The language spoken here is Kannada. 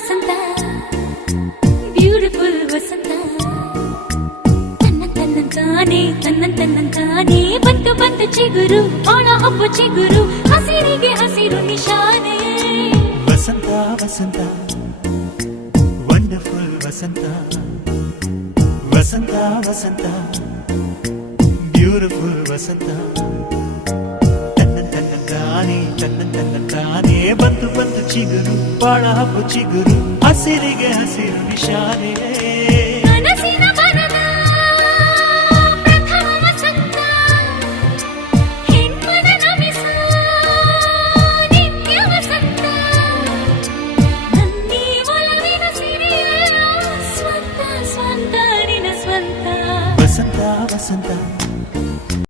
ವಸಂತ ಬ್ಯೂಟಿಫುಲ್ ವಸಂತ ತನ್ನಂತಾನೆ ಬಂತು ಬಂತು ಚಿಗುರು ಒಣ ಹಬ್ಬ ಚಿಗುರು ಹಸಿರಿಗೆ ಹಸಿರು ನಿಶಾನೆ ವಸಂತ ವಸಂತ ವಂಡರ್ಫುಲ್ ವಸಂತ ವಸಂತ ವಸಂತ ಬ್ಯೂಟಿಫುಲ್ ವಸಂತ ತನ್ನಂತಾನೆ ಬಂತು ಬಂತು ಚಿಗುರು ಬಾಳ ಹಬ್ಬ ಚಿಗುರು ಹಸಿರಿಗೆ ಹಸಿರು ನಿಶಾನೆ